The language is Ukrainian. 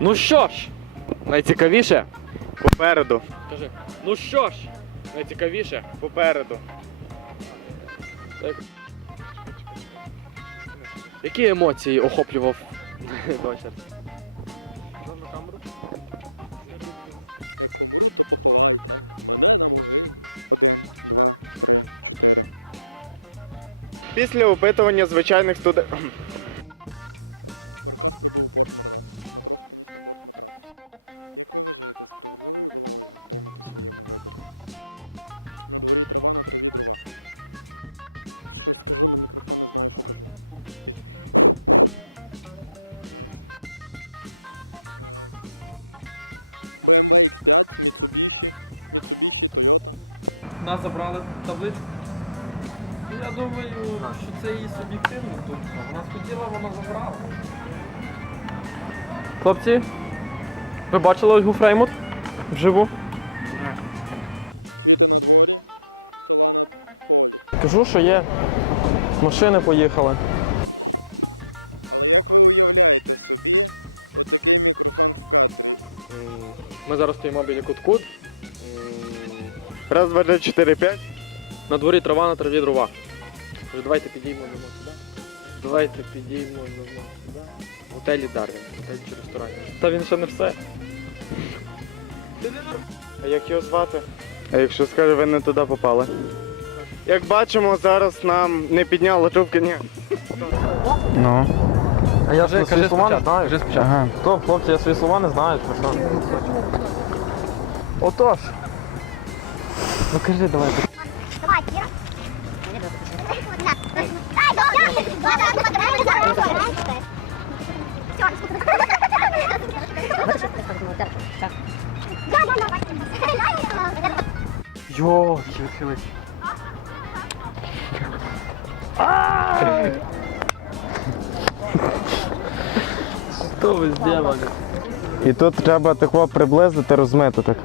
Ну що ж, найцікавіше. Попереду. Кажи. Ну що ж, найцікавіше. Попереду. Які емоції охоплював дочер? Після опитування звичайних студентів. Нас забрали табличку. Я думаю, що це її суб'єктивна думка. Вона хотіла, вона забрала. Хлопці, ви бачили Ольгу Фреймут? Вживу? Кажу, що є. Машини поїхали. Ми зараз стоїмо біля кут-кут. Раз, два, три, чотири, п'ять. На дворі трава, на траві дрова. Кажу, Давайте підіймемо сюди. Давайте підіймемо сюди. В готелі Дарвін, готель чи ресторані. Та він ще не все. А як його звати? А якщо скаже, ви не туди попали. Як бачимо, зараз нам не підняли трубки, ні. Ну. А я Кажи- свої кажи слова не спочатку, знаю. кажи спочатку. Ага. Стоп, хлопці, я свої слова не знаю, що. Отож. Ну кажи, давай. Давай, Кира. Дай, Йо, відхились. Що ви зробили? І тут треба такого приблизити, розмити так.